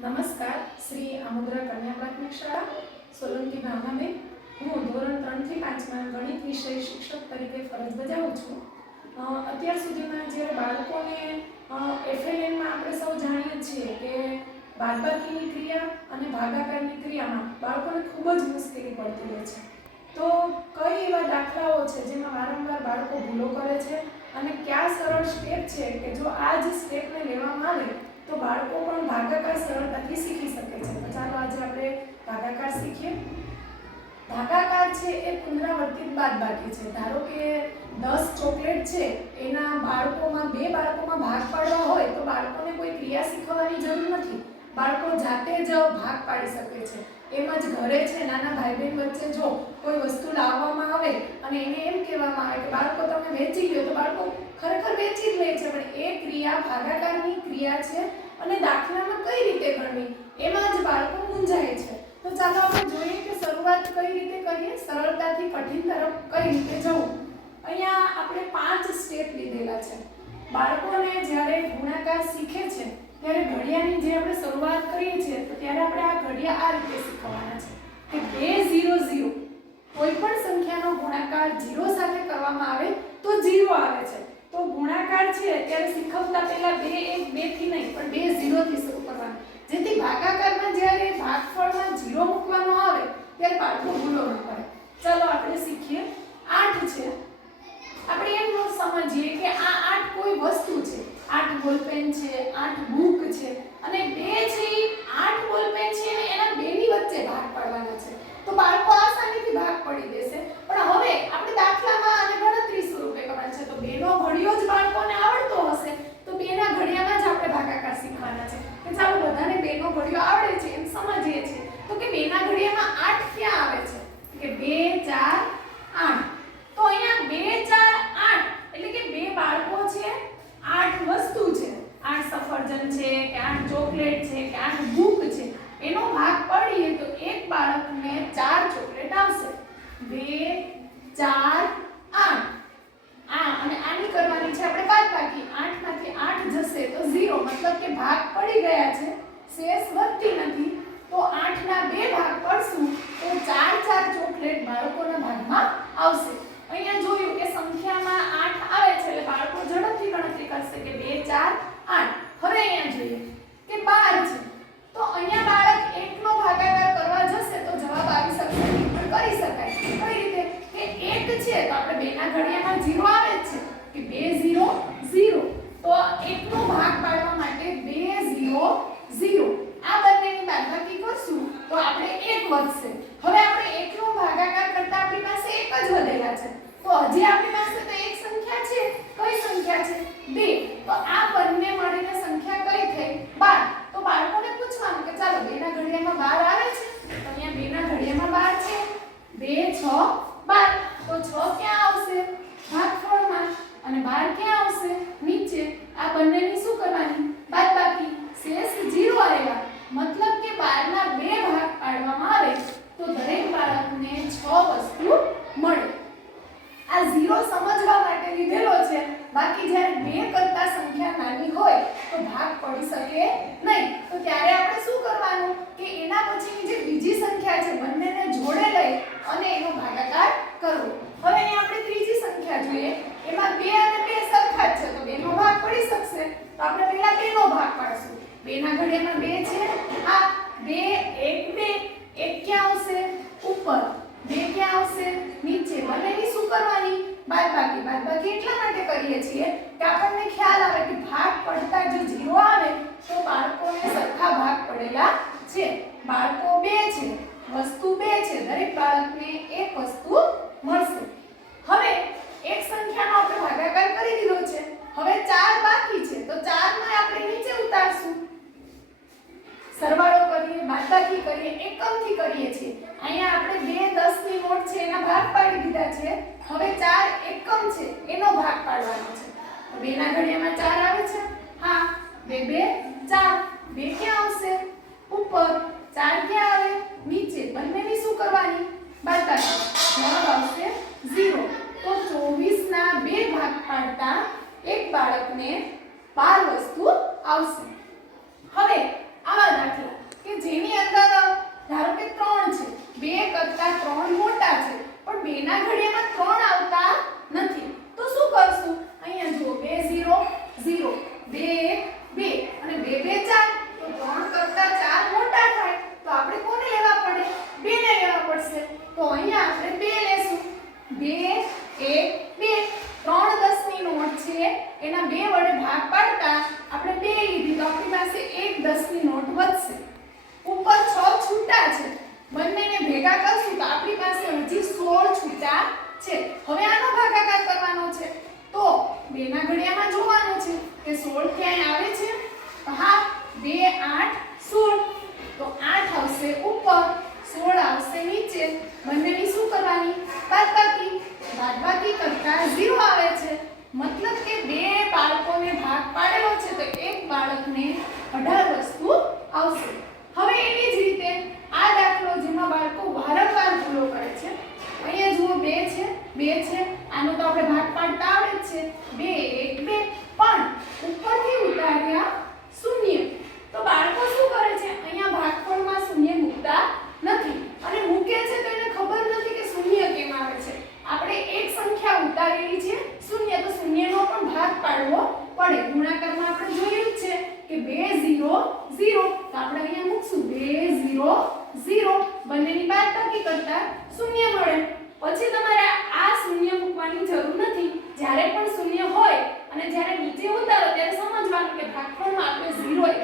નમસ્કાર, શ્રી આમોદરા કન્યા પ્રાથમિક શાળા સોલંકી ભાવનાબેન. હું ધોરણ 3 થી 5માં ગણિત વિષય શિક્ષક તરીકે ફરજ બજાવું છું. અત્યાર સુધીમાં જ્યારે બાળકોને FLNમાં આપણે સૌ જાણીએ છીએ કે બાદબાકીની ક્રિયા અને ભાગાકારની ક્રિયામાં બાળકોને ખૂબ જ મુશ્કેલી પડતી હોય છે. તો કઈ એવા દાખલાઓ છે જેમાં વારંવાર બાળકો ભૂલો કરે છે અને કયા સરળ સ્ટેપ છે કે જો આ જ સ્ટેપને લેવામાં આવે તો બાળકો પણ ભાગાકાર સરળતાથી શીખી શકે છે. તો ચાલો આજે આપણે ભાગાકાર શીખીએ. ભાગાકાર છે એ પુનરાવર્તિત બાદબાકી છે. ધારો કે 10 ચોકલેટ છે, એના બાળકોમાં 2 બાળકોમાં ભાગ પાડવા હોય તો બાળકોને કોઈ ક્રિયા શીખવવાની જરૂર નથી. બાળકો જાતે જ ભાગ પાડી શકે છે. એમ જ ઘરે છે નાના ભાઈ બહેન વચ્ચે જો કોઈ વસ્તુ લાવવામાં આવે અને એને એમ કહેવામાં આવે કે બાળકો તમે વેચી લ્યો તો બાળકો ખરેખર વેચી જ લે છે, પણ એ ક્રિયા ભાગાકારની ક્રિયા છે અને દાખલામાં કઈ રીતે ગણવી એમાં જ બાળકો મૂંઝાય છે. તો ચાલો આપણે જોઈએ કે શરૂઆત કઈ રીતે કરીએ, સરળતાથી કઠિન તરફ કઈ રીતે જવું. અહીંયા આપણે 5 સ્ટેપ લીધેલા છે. બાળકોને જ્યારે ગુણાકાર શીખે છે ત્યારે ઘડિયાની જે આપણે શરૂઆત કરીએ છીએ તો ત્યારે આપણે આ ઘડિયા આ રીતે શીખવાના છે કે 2 0 0 કોઈ પણ સંખ્યાનો ગુણાકાર 0 સાથે કરવામાં આવે તો 0 આવે છે. તો ગુણાકાર છે ત્યારે શીખવતા પહેલા 2 1 2 થી નહીં પણ 2 0 થી શરૂ કરવાનું, જેથી ભાગાકારમાં જ્યારે ભાગફળમાં 0 મૂકવાનો આવે ત્યારે બાળકો ભૂલો ન કરે. ચાલો આપણે શીખીએ. 8 છે, આપણે એમ સમજીએ કે આ 8 કોઈ વસ્તુ છે. 8 બોલપેન છે, 8 બુક છે અને 2 છે એ 8 બોલપેન છે અને એના બેની વચ્ચે ભાગ પાડવાના છે. તો બાળકો આસાનીથી ભાગ પડી દેશે. પણ હવે આપણે દાખલામાં અને ગણતરી સ્વરૂપે કરવાનું છે. તો 2 નો ઘડિયો જ બાળકોને આવડતો હશે તો 2 ના ઘડિયામાં જ આપણે ભાગાકાર શીખવાના છે. કે ચાલો બધાને 2 નો ઘડિયો આવડે છે એમ સમજીએ છીએ. તો કે 2 ના ઘડિયામાં 8 ક્યાં આવે છે કે 2 4 8. તો અહીંયા 2 4 8 એટલે કે 2 બાળકો છે, 8 વસ્તુ છે, 8 સફરજન છે કે 8 ચોકલેટ છે કે 8 બુક છે, એનો ભાગ પાડીએ તો એક બાળકને 4 ચોકલેટ આવશે. 2 4 8 અને આની કરવાની છે આપણે બાદબાકી. 8 માંથી 8 જશે તો 0, મતલબ કે ભાગ પડી ગયા છે, શેષ વધતી નથી. તો 8 ના 2 ભાગ પડશું તો 4 4 ચોકલેટ બાળકોના ભાગમાં આવશે. અહીંયા જોયું કે સંખ્યામાં 8 આવે છે એટલે બાળકો ઝડપથી ગણતરી કરશે કે 2 4 8. હવે અહીંયા જોઈએ કે 12 છે. તો અહીંયા બાળક 1 નો ભાગાકાર કરવા જશે તો જવાબ આવી શકશે નહીં, પણ કરી શકાય. કઈ રીતે કે 1 છે તો આપણે 2 ના ઘડિયામાં 0 આવે જ છે કે 2 0 0. તો 1 નો ભાગ પાડવા માટે 2 0 0. આ બંનેની બાદબાકી કરશું તો આપણે 1 વધશે. હવે આપણે 1 નો ભાગાકાર કરતા આપણી પાસે 1 જ વધેલા છે. તો હજી આપણી પાસે તો એક સંખ્યા છે. કઈ સંખ્યા છે 2. તો આ બંને મળીને સંખ્યા કઈ થઈ 12. તો બાળકોને પૂછવાનું કે ચાલો 2 ના ઘડિયામાં 12 આવે છે. તો અહીંયા 2 ના ઘડિયામાં 12 છે. 2 6 12. તો 6 ક્યાં આવશે ભાગફળમાં અને 12 ક્યાં આવશે નીચે. આ બંનેની શું કરવાની બાદબાકી. શેષ 0 આવ્યા, મતલબ કે 12 ના 2 ભાગ પાડવામાં આવે તો દરેક બાળકને 6 વસ્તુ મળે. આ 0 સમજવા માટે લીધેલો છે. બાકી જ્યારે 2 કરતા સંખ્યા નાની હોય તો ભાગ પડી શકે નહીં. તો ત્યારે આપણે શું કરવાનું કે એના પછીની જે બીજી સંખ્યા છે બંનેને જોડે લઈ અને એનો ભાગાકાર કરવો. હવે અહીં આપણે ત્રીજી સંખ્યા જોઈએ. એમાં 2 અને 2 સરખા જ છે તો 2 નો ભાગ પડી શકશે. તો આપણે પહેલા 2 નો ભાગ પાડશું. 2 ના ઘડિયામાં 2 છે. આ 2 1 2. 1 ક્યાં આવશે ઉપર, 2 ક્યાં આવશે નીચે. બંનેની શું કરવાની બાદબાકી. બાદબાકી એટલા માટે કરીએ છીએ કે આપણને ખ્યાલ આવે કે ભાગ પડતા જો 0 આવે તો બાળકોને સરખા ભાગ પડેલા છે. બાળકો 2 છે, વસ્તુ 2 છે, દરેક બાળકને એક વસ્તુ મળશે. હવે એક સંખ્યાનો આપણે ભાગાકાર કરી દીધો છે. હવે 4 બાકી છે તો 4 ને આપણે નીચે ઉતારશું. સરવાળો કરીએ, બાદબાકી કરીએ, એકમથી કરીએ છીએ. અહીંયા આપણે 2 10 ની નોટ છે એના ભાગ પાડી દીધા છે. હવે 4 એકમ છે એનો ભાગ પાડવાનો છે. તો 2 ના ઘડિયામાં 4 આવે છે. હા 2 2 4. 2 ક્યાં આવશે ઉપર, 4 ક્યાં આવે નીચે. બંનેની શું કરવાની બાદબાકી. જવાબ આવશે 0. તો 24 ના 2 ભાગ પાડતા એક બાળકને 12 વસ્તુ આવશે. હવે આવા દાખલા આંગળીયામાં જોવાનું છે કે 16 ક્યાંય આવે છે? તો હા 2 8 16 તો 8 આવશે ઉપર 16 આવશે નીચે બંનેની શું કરવાની બાદબાકી કરતા 0 આવે છે મતલબ કે બે બાળકોને ભાગ પાડેલો છે તો એક બાળકને 18 વસ્તુ આવશે હવે એવી જ રીતે આ દાખલો જેમાં બાળકો વારંવાર ભૂલો કરે છે અહીંયા જુઓ 2 છે આનો તો આપણે ભાગ પાડતા આવડે જ છે 2 1 2 પણ ઉપરથી ઉતાર્યા શૂન્ય તો બાળકો શું કરે છે અહીંયા ભાગફળમાં શૂન્ય મૂકતા નથી અને મૂકે છે તો એને ખબર નથી કે શૂન્ય કેમ આવે છે આપણે એક સંખ્યા ઉતારેલી છે શૂન્ય તો શૂન્યનો પણ ભાગ પાડવો પડે ગુણાકારમાં આપણે જોયું જ છે કે 2 0 0 તો આપણે અહીંયા મૂકશું 2 0 0 બંનેની બાદબાકી કરતા શૂન્ય મળે પછી તમારે આ શૂન્ય મૂકવાની જરૂર નથી જ્યારે પણ શૂન્ય હોય અને જ્યારે નીચે ઉતારો ત્યારે સમજવાનું કે ભાગફળમાં આપણે 0